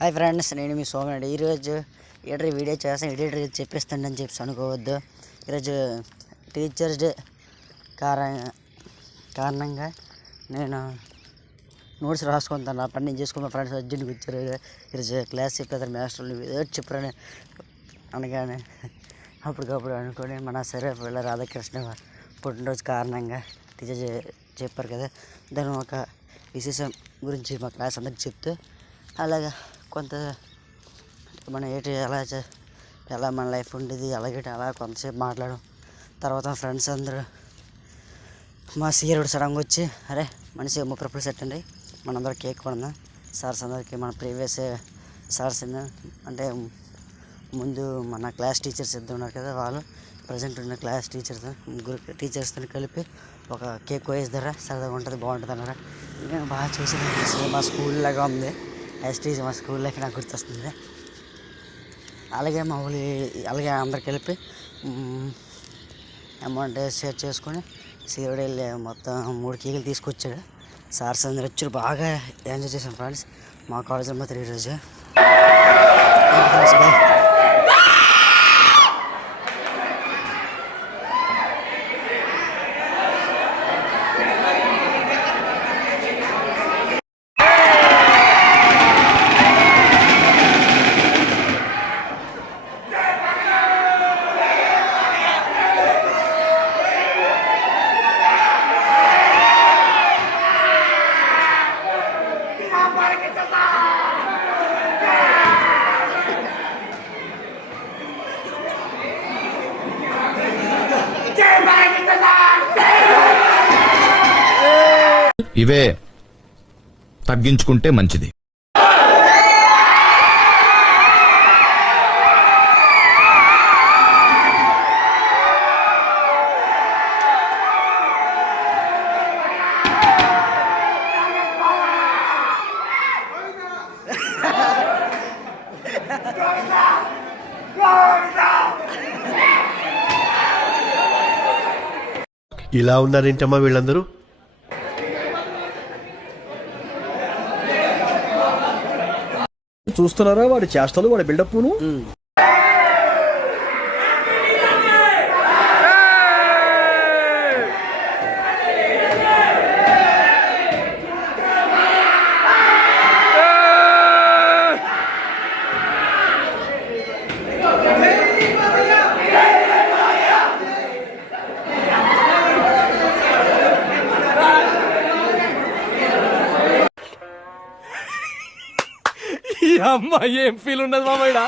Hi friends, నేను మీ సోమనాడు. ఈరోజు video చేస్తాను. ఎడిటర్ చెప్పేస్తానని చెప్పి అనుకోవద్దు. ఈరోజు టీచర్స్ డే కారణంగా నేను నోట్స్ రాసుకుంటాను. నా పని నేను చేసుకున్న ఫ్రెండ్స్ అర్జెంట్గా వచ్చారు. ఈరోజు క్లాస్ చెప్పేస్తారు మాస్టర్లు, ఏదో చెప్పారని అనగానే అప్పటికప్పుడు అనుకొని మన సరే పిల్ల రాధాకృష్ణ పుట్టినరోజు కారణంగా టీచర్ చెప్పారు కదా, దాని ఒక విశేషం గురించి మా క్లాస్ అందరికి చెప్తూ అలాగా కొంత మన ఎలా మన లైఫ్ ఉండేది అలాగే అలా కొంతసేపు మాట్లాడడం. తర్వాత ఫ్రెండ్స్ అందరూ మా సీరియడ్ సడన్గా వచ్చి అరే మనిషి 30 రూపాయలు సెట్ అండి, మనందరూ కేక్ కొడదాం సార్స్ అందరికీ. మన ప్రీవియస్ సార్స్ అంటే ముందు మన క్లాస్ టీచర్స్ ఇద్దరు ఉన్నారు కదా, వాళ్ళు ప్రజెంట్ ఉన్న క్లాస్ ముగ్గురు టీచర్స్తో కలిపి ఒక కేక్ కోయేస్తారా, సరదాగా ఉంటుంది, బాగుంటుంది అన్నారా. నేను బాగా చూసి మా స్కూల్ లాగా ఉంది. ఎస్టీజ్ మా స్కూల్ లైఫ్ నాకు గుర్తొస్తుంది. అలాగే మా ఊళ్ళో అలాగే అందరు కలిపి అమౌంట్ షేర్ చేసుకొని సీరియడ్ వెళ్ళి మొత్తం 3 కేకులు తీసుకొచ్చాడు. సార్స్ అందరు వచ్చారు, బాగా ఎంజాయ్ చేసాం ఫ్రెండ్స్. మా కాలేజీలో మాత్రం ఈరోజు ఇవే తగ్గించుకుంటే మంచిది. ఇలా ఉన్నారేంటమ్మా వీళ్ళందరూ? చూస్తున్నారా వాడి చేష్టలు, వాడి బిల్డప్ను. అమ్మ ఏం ఫీల్ ఉన్నది మామయ్య.